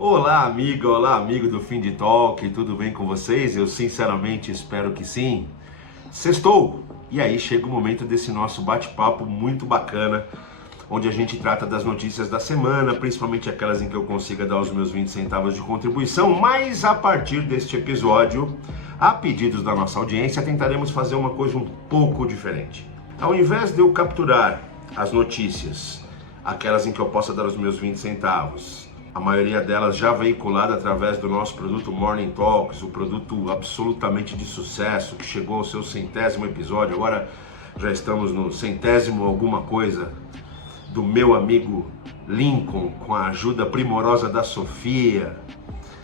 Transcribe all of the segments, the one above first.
Olá amigo do Fim de Talk, tudo bem com vocês? Eu sinceramente espero que sim. Sextou! E aí chega o momento desse nosso bate-papo muito bacana, onde a gente trata das notícias da semana, principalmente aquelas em que eu consiga dar os meus 20 centavos de contribuição, mas a partir deste episódio, a pedidos da nossa audiência, tentaremos fazer uma coisa um pouco diferente. Ao invés de eu capturar as notícias, aquelas em que eu possa dar os meus 20 centavos, a maioria delas já veiculada através do nosso produto Morning Talks, o produto absolutamente de sucesso, que chegou ao seu 100º episódio, agora já estamos no 100º alguma coisa, do meu amigo Lincoln, com a ajuda primorosa da Sofia.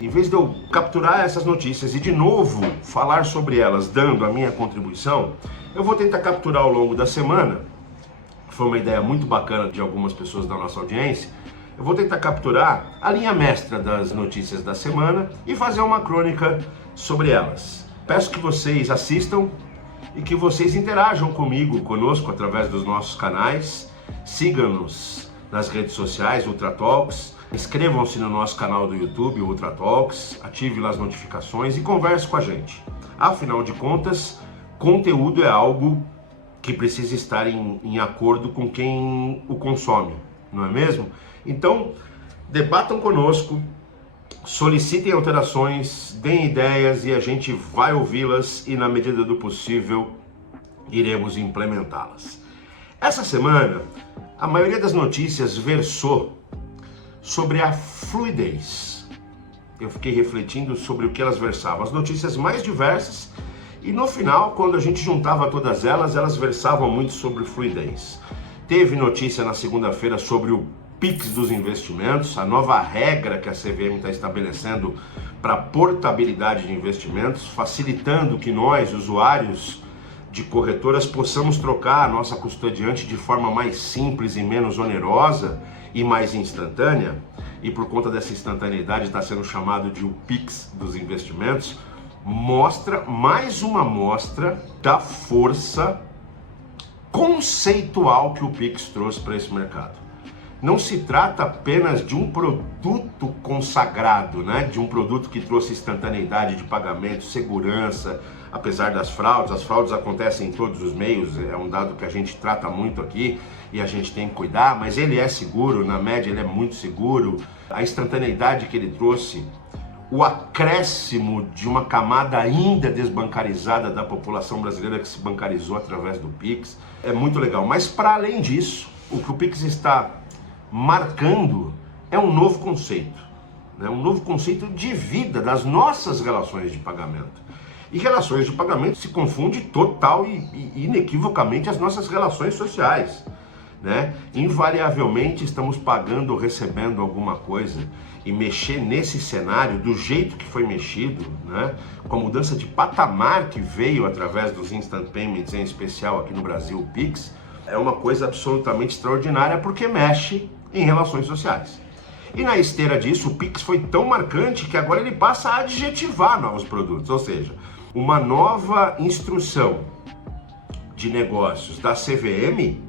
Em vez de eu capturar essas notícias e de novo falar sobre elas, dando a minha contribuição, eu vou tentar capturar ao longo da semana. Foi uma ideia muito bacana de algumas pessoas da nossa audiência. Eu vou tentar capturar a linha mestra das notícias da semana e fazer uma crônica sobre elas. Peço que vocês assistam e que vocês interajam conosco através dos nossos canais. Sigam-nos nas redes sociais, Ultra Talks. Inscrevam-se no nosso canal do YouTube, Ultra Talks. Ative lá as notificações e converse com a gente. Afinal de contas, conteúdo é algo que precisa estar em acordo com quem o consome, não é mesmo? Então, debatam conosco, solicitem alterações, deem ideias e a gente vai ouvi-las e, na medida do possível, iremos implementá-las. Essa semana, a maioria das notícias versou sobre a fluidez. Eu fiquei refletindo sobre o que elas versavam, as notícias mais diversas, e no final, quando a gente juntava todas elas, elas versavam muito sobre fluidez. Teve notícia na segunda-feira sobre o PIX dos investimentos, a nova regra que a CVM está estabelecendo para portabilidade de investimentos, facilitando que nós, usuários de corretoras, possamos trocar a nossa custodiante de forma mais simples e menos onerosa e mais instantânea. E por conta dessa instantaneidade está sendo chamado de o PIX dos investimentos. Mostra mais uma amostra da força conceitual que o PIX trouxe para esse mercado. Não se trata apenas de um produto consagrado, né? De um produto que trouxe instantaneidade de pagamento, segurança, apesar das fraudes. As fraudes acontecem em todos os meios, é um dado que a gente trata muito aqui e a gente tem que cuidar, mas ele é seguro, na média ele é muito seguro. A instantaneidade que ele trouxe, o acréscimo de uma camada ainda desbancarizada da população brasileira que se bancarizou através do PIX, é muito legal. Mas para além disso, o que o PIX está marcando é um novo conceito, né? Um novo conceito de vida das nossas relações de pagamento. E relações de pagamento se confunde total e inequivocamente as nossas relações sociais, né? Invariavelmente estamos pagando ou recebendo alguma coisa, e mexer nesse cenário do jeito que foi mexido, né? Com a mudança de patamar que veio através dos Instant Payments, em especial aqui no Brasil, o PIX, é uma coisa absolutamente extraordinária porque mexe em relações sociais. E na esteira disso, o PIX foi tão marcante que agora ele passa a adjetivar novos produtos, ou seja, uma nova instrução de negócios da CVM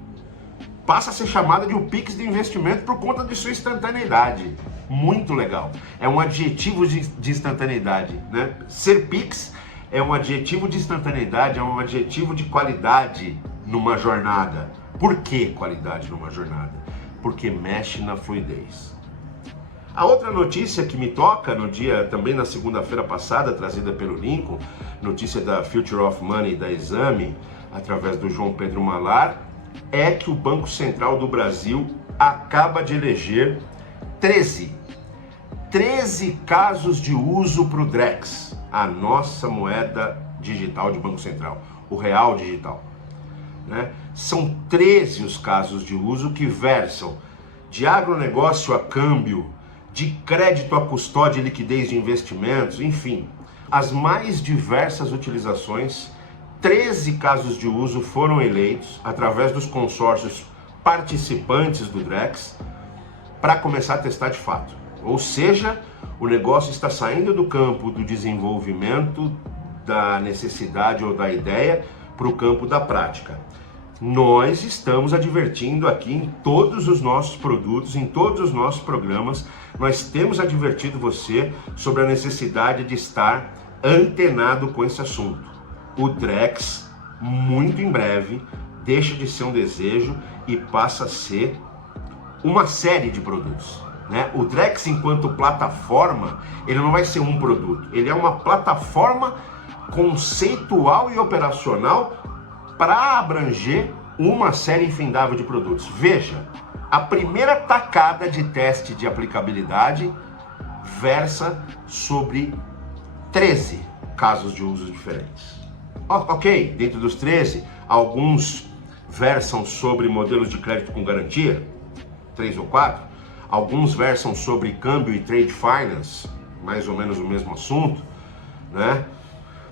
passa a ser chamada de o PIX de investimento por conta de sua instantaneidade. Muito legal. É um adjetivo de instantaneidade, né? Ser PIX é um adjetivo de instantaneidade, é um adjetivo de qualidade numa jornada. Por que qualidade numa jornada? Porque mexe na fluidez. A outra notícia que me toca no dia, também na segunda-feira passada, trazida pelo Lincoln, notícia da Future of Money da Exame, através do João Pedro Malar, é que o Banco Central do Brasil acaba de eleger 13 casos de uso para o Drex, a nossa moeda digital de Banco Central, o real digital, né? São 13 os casos de uso que versam de agronegócio a câmbio, de crédito a custódia e liquidez de investimentos, enfim, as mais diversas utilizações. 13 casos de uso foram eleitos através dos consórcios participantes do Drex para começar a testar de fato. Ou seja, o negócio está saindo do campo do desenvolvimento, da necessidade ou da ideia, para o campo da prática. nós estamos advertindo aqui em todos os nossos produtos, em todos os nossos programas, nós temos advertido você sobre a necessidade de estar antenado com esse assunto. O Drex, muito em breve, deixa de ser um desejo e passa a ser uma série de produtos, né? O Drex, enquanto plataforma, ele não vai ser um produto, ele é uma plataforma conceitual e operacional para abranger uma série infindável de produtos. Veja, a primeira tacada de teste de aplicabilidade versa sobre 13 casos de uso diferentes. Ok, dentro dos 13, alguns versam sobre modelos de crédito com garantia, 3 ou 4, alguns versam sobre câmbio e trade finance, mais ou menos o mesmo assunto, né?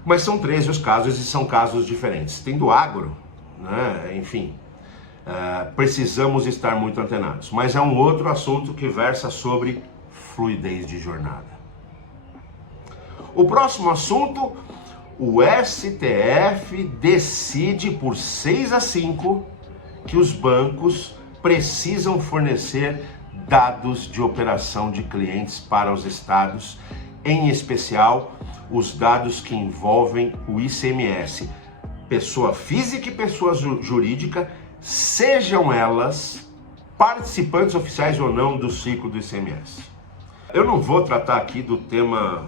Mas são 13 os casos e são casos diferentes. Tem do agro, né? Enfim, precisamos estar muito antenados. Mas é um outro assunto que versa sobre fluidez de jornada. O próximo assunto, o STF decide por 6-5 que os bancos precisam fornecer dados de operação de clientes para os estados, em especial os dados que envolvem o ICMS, pessoa física e pessoa jurídica, sejam elas participantes oficiais ou não do ciclo do ICMS. Eu não vou tratar aqui do tema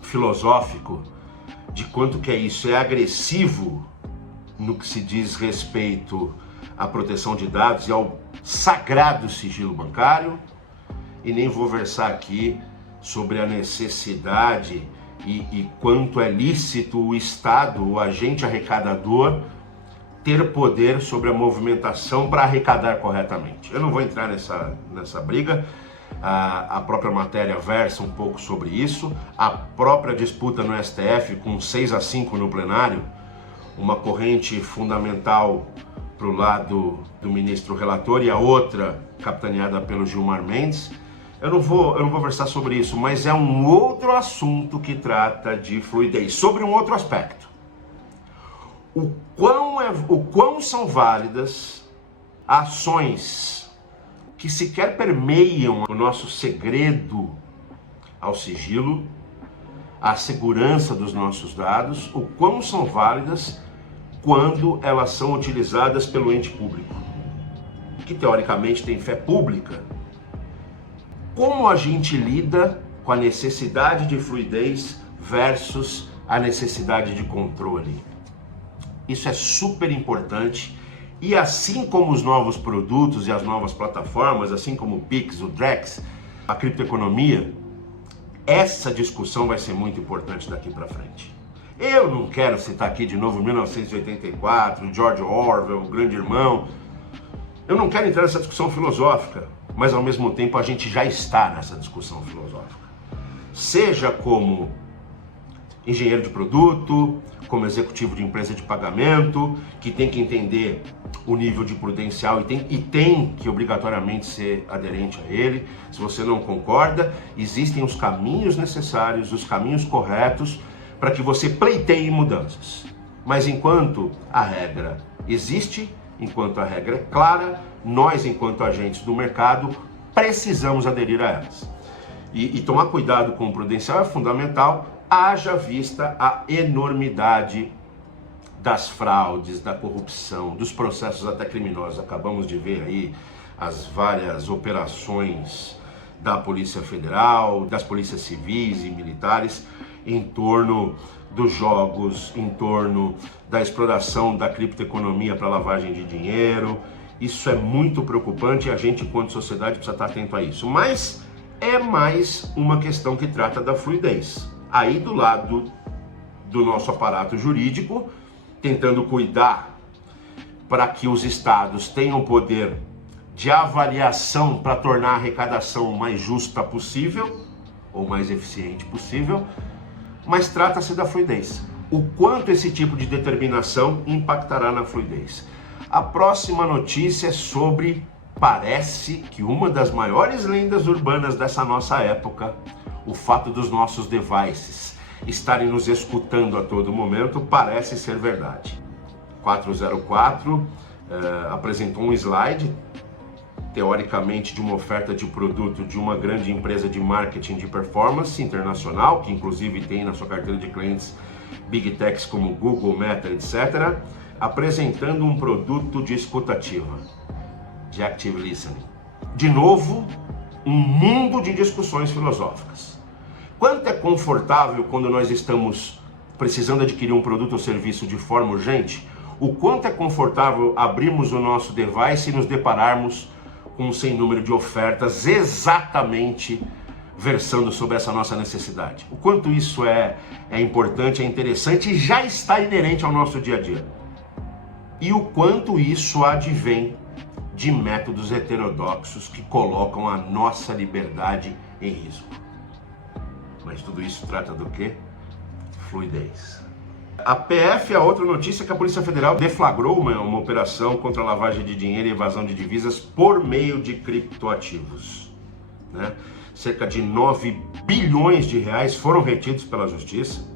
filosófico de quanto que é isso, é agressivo no que se diz respeito à proteção de dados e ao sagrado sigilo bancário, e nem vou versar aqui sobre a necessidade e quanto é lícito o Estado, o agente arrecadador, ter poder sobre a movimentação para arrecadar corretamente. Eu não vou entrar nessa briga, a própria matéria versa um pouco sobre isso, a própria disputa no STF com 6-5 no plenário, uma corrente fundamental para o lado do ministro relator e a outra capitaneada pelo Gilmar Mendes. Eu não vou versar sobre isso, mas é um outro assunto que trata de fluidez, sobre um outro aspecto. O quão são válidas ações que sequer permeiam o nosso segredo ao sigilo, a segurança dos nossos dados, o quão são válidas quando elas são utilizadas pelo ente público, que teoricamente tem fé pública. Como a gente lida com a necessidade de fluidez versus a necessidade de controle? Isso é super importante, e assim como os novos produtos e as novas plataformas, assim como o Pix, o Drex, a criptoeconomia, essa discussão vai ser muito importante daqui para frente. Eu não quero citar aqui de novo 1984, George Orwell, o Grande Irmão. Eu não quero entrar nessa discussão filosófica, mas ao mesmo tempo a gente já está nessa discussão filosófica. Seja como engenheiro de produto, como executivo de empresa de pagamento, que tem que entender o nível de prudencial e tem que obrigatoriamente ser aderente a ele. Se você não concorda, existem os caminhos necessários, os caminhos corretos para que você pleiteie mudanças. Mas enquanto a regra existe, enquanto a regra é clara, nós, enquanto agentes do mercado, precisamos aderir a elas. E tomar cuidado com o prudencial é fundamental, haja vista a enormidade das fraudes, da corrupção, dos processos até criminosos. Acabamos de ver aí as várias operações da Polícia Federal, das polícias civis e militares em torno dos jogos, em torno da exploração da criptoeconomia para lavagem de dinheiro. Isso é muito preocupante e a gente, enquanto sociedade, precisa estar atento a isso. Mas é mais uma questão que trata da fluidez. Aí do lado do nosso aparato jurídico, tentando cuidar para que os estados tenham poder de avaliação para tornar a arrecadação mais justa possível, ou mais eficiente possível, mas trata-se da fluidez. O quanto esse tipo de determinação impactará na fluidez. A próxima notícia é sobre, parece que uma das maiores lendas urbanas dessa nossa época, o fato dos nossos devices estarem nos escutando a todo momento, parece ser verdade. 404 apresentou um slide, teoricamente, de uma oferta de produto de uma grande empresa de marketing de performance internacional, que inclusive tem na sua carteira de clientes Big Techs como Google, Meta, etc., apresentando um produto de escutativa, de active listening. De novo, um mundo de discussões filosóficas. Quanto é confortável quando nós estamos precisando adquirir um produto ou serviço de forma urgente? O quanto é confortável abrirmos o nosso device e nos depararmos com um sem número de ofertas exatamente versando sobre essa nossa necessidade? O quanto isso é importante, é interessante e já está inerente ao nosso dia a dia. E o quanto isso advém de métodos heterodoxos que colocam a nossa liberdade em risco. Mas tudo isso trata do quê? Fluidez. A PF, a outra notícia, é que a Polícia Federal deflagrou uma operação contra a lavagem de dinheiro e evasão de divisas por meio de criptoativos, né? Cerca de 9 bilhões de reais foram retidos pela Justiça,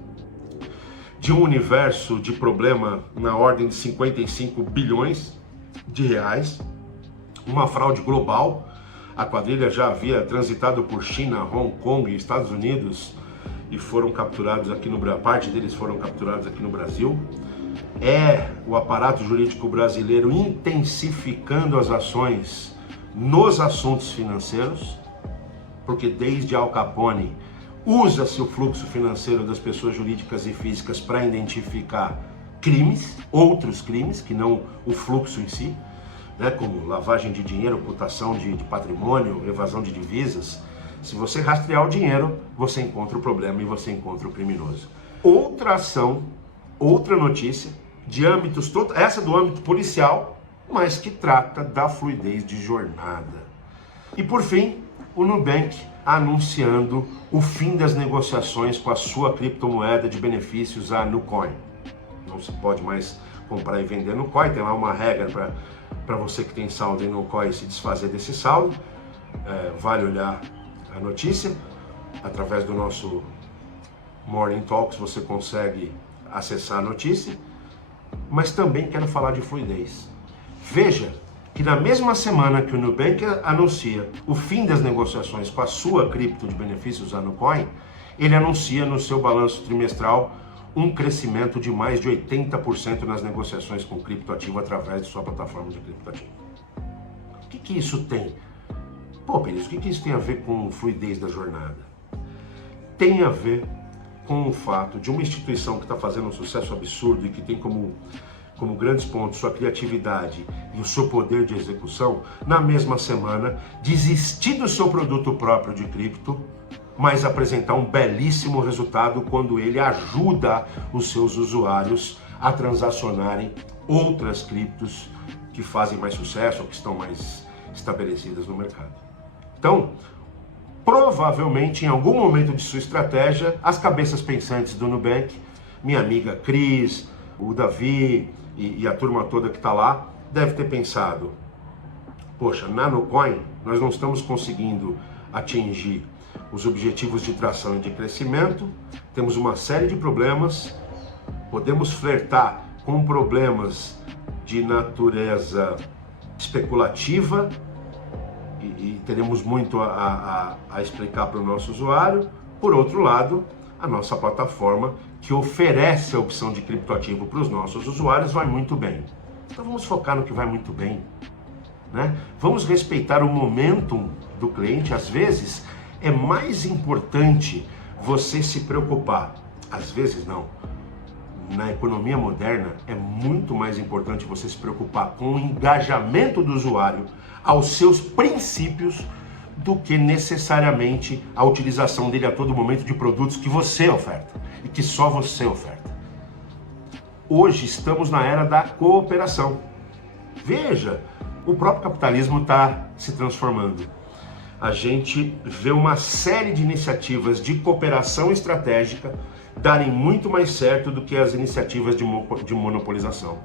de um universo de problema na ordem de 55 bilhões de reais, uma fraude global. A quadrilha já havia transitado por China, Hong Kong e Estados Unidos e foram capturados aqui no Brasil, parte deles foram capturados aqui no Brasil. É o aparato jurídico brasileiro intensificando as ações nos assuntos financeiros, porque desde Al Capone usa-se o fluxo financeiro das pessoas jurídicas e físicas para identificar crimes, outros crimes, que não o fluxo em si, né, como lavagem de dinheiro, ocultação de patrimônio, evasão de divisas. Se você rastrear o dinheiro, você encontra o problema e você encontra o criminoso. Outra ação, outra notícia, de âmbitos, essa do âmbito policial, mas que trata da fluidez de jornada. E por fim, o Nubank anunciando o fim das negociações com a sua criptomoeda de benefícios, a Nucoin. Não se pode mais comprar e vender Nucoin, tem lá uma regra para você que tem saldo em Nucoin se desfazer desse saldo. Vale olhar a notícia, através do nosso Morning Talks você consegue acessar a notícia, mas também quero falar de fluidez. Veja que na mesma semana que o Nubank anuncia o fim das negociações com a sua cripto de benefícios, a Nucoin, ele anuncia no seu balanço trimestral um crescimento de mais de 80% nas negociações com criptoativo através de sua plataforma de criptoativo. O que isso tem? Pô, Penis, o que isso tem a ver com fluidez da jornada? Tem a ver com o fato de uma instituição que está fazendo um sucesso absurdo e que tem como grandes pontos sua criatividade e o seu poder de execução, na mesma semana, desistir do seu produto próprio de cripto, mas apresentar um belíssimo resultado quando ele ajuda os seus usuários a transacionarem outras criptos que fazem mais sucesso ou que estão mais estabelecidas no mercado. Então, provavelmente em algum momento de sua estratégia, as cabeças pensantes do Nubank, minha amiga Cris, o Davi e a turma toda que está lá, deve ter pensado: poxa, na Nucoin nós não estamos conseguindo atingir os objetivos de tração e de crescimento, temos uma série de problemas, podemos flertar com problemas de natureza especulativa e teremos muito a explicar para o nosso usuário. Por outro lado, a nossa plataforma, que oferece a opção de criptoativo para os nossos usuários, vai muito bem. Então vamos focar no que vai muito bem, né? Vamos respeitar o momentum do cliente. Às vezes é mais importante você se preocupar, às vezes não. Na economia moderna é muito mais importante você se preocupar com o engajamento do usuário aos seus princípios do que necessariamente a utilização dele a todo momento de produtos que você oferta e que só você oferta. Hoje estamos na era da cooperação. Veja, o próprio capitalismo está se transformando. A gente vê uma série de iniciativas de cooperação estratégica darem muito mais certo do que as iniciativas de monopolização.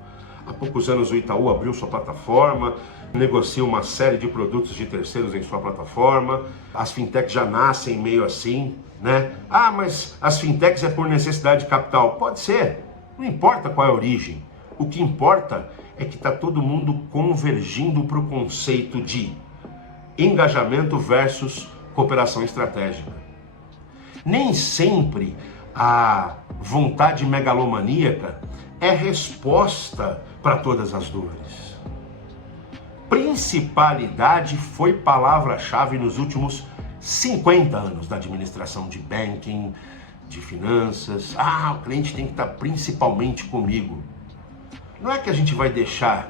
Há poucos anos o Itaú abriu sua plataforma, negocia uma série de produtos de terceiros em sua plataforma. As fintechs já nascem meio assim, né? Ah, mas as fintechs é por necessidade de capital. Pode ser, não importa qual é a origem. O que importa é que está todo mundo convergindo para o conceito de engajamento versus cooperação estratégica. Nem sempre a vontade megalomaníaca é resposta para todas as dores. Principalidade foi palavra-chave nos últimos 50 anos da administração de banking, de finanças. O cliente tem que estar principalmente comigo. Não é que a gente vai deixar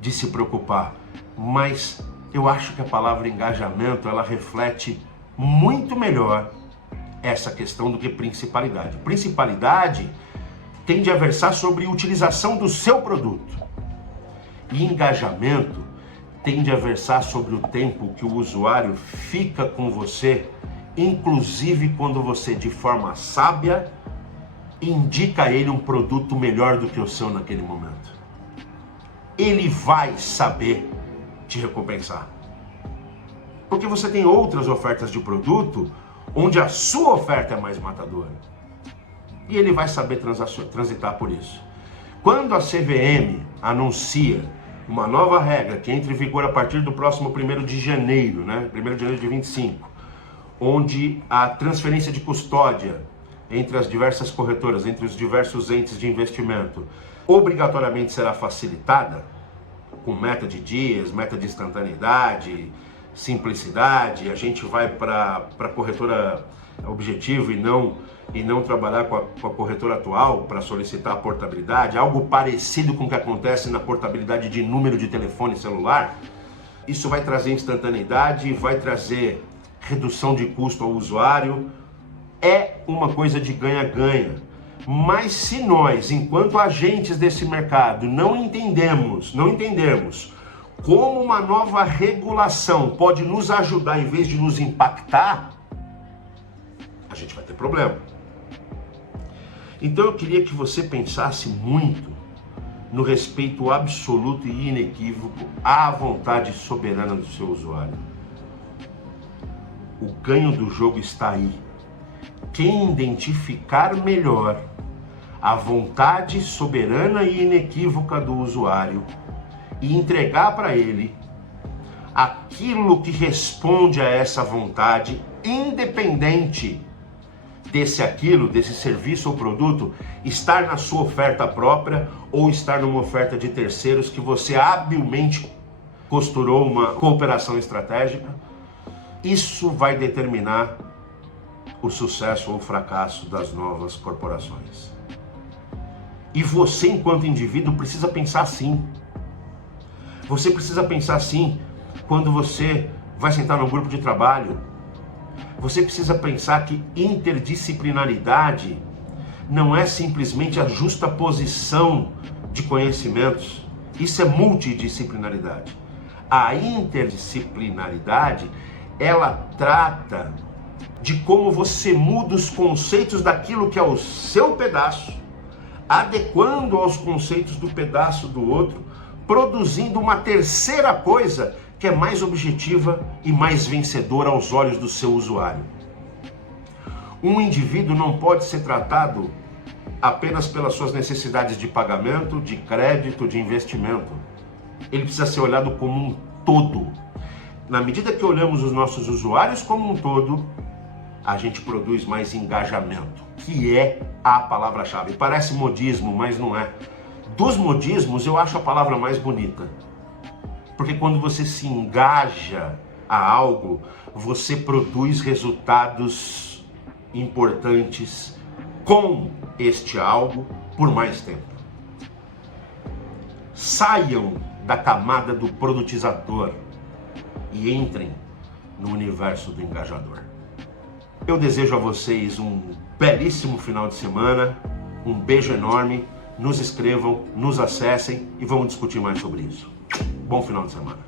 de se preocupar, mas eu acho que a palavra engajamento, ela reflete muito melhor essa questão do que principalidade. Principalidade tende a versar sobre utilização do seu produto. E engajamento tende a versar sobre o tempo que o usuário fica com você, inclusive quando você, de forma sábia, indica a ele um produto melhor do que o seu naquele momento. Ele vai saber te recompensar. Porque você tem outras ofertas de produto onde a sua oferta é mais matadora. E ele vai saber transitar por isso. Quando a CVM anuncia uma nova regra que entra em vigor a partir do próximo 1º de janeiro, 1º de janeiro de 25, onde a transferência de custódia entre as diversas corretoras, entre os diversos entes de investimento, obrigatoriamente será facilitada, com meta de dias, meta de instantaneidade, simplicidade. A gente vai para a corretora objetivo e não trabalhar com a corretora atual para solicitar a portabilidade, algo parecido com o que acontece na portabilidade de número de telefone celular. Isso vai trazer instantaneidade, vai trazer redução de custo ao usuário, é uma coisa de ganha-ganha. Mas se nós, enquanto agentes desse mercado, não entendermos como uma nova regulação pode nos ajudar em vez de nos impactar, a gente vai ter problema. Então eu queria que você pensasse muito no respeito absoluto e inequívoco à vontade soberana do seu usuário. O ganho do jogo está aí. Quem identificar melhor a vontade soberana e inequívoca do usuário e entregar para ele aquilo que responde a essa vontade, independente desse serviço ou produto estar na sua oferta própria ou estar numa oferta de terceiros que você habilmente costurou uma cooperação estratégica, isso vai determinar o sucesso ou o fracasso das novas corporações. E você, enquanto indivíduo, precisa pensar assim. Você precisa pensar assim quando você vai sentar num grupo de trabalho. Você precisa pensar que interdisciplinaridade não é simplesmente a justaposição de conhecimentos. Isso é multidisciplinaridade. A interdisciplinaridade, ela trata de como você muda os conceitos daquilo que é o seu pedaço, adequando aos conceitos do pedaço do outro, produzindo uma terceira coisa que é mais objetiva e mais vencedora aos olhos do seu usuário. Um indivíduo não pode ser tratado apenas pelas suas necessidades de pagamento, de crédito, de investimento. Ele precisa ser olhado como um todo. Na medida que olhamos os nossos usuários como um todo, a gente produz mais engajamento, que é a palavra-chave. Parece modismo, mas não é. Dos modismos, eu acho a palavra mais bonita. Porque quando você se engaja a algo, você produz resultados importantes com este algo por mais tempo. Saiam da camada do produtizador e entrem no universo do engajador. Eu desejo a vocês um belíssimo final de semana, um beijo enorme, nos escrevam, nos acessem e vamos discutir mais sobre isso. Bom final de semana.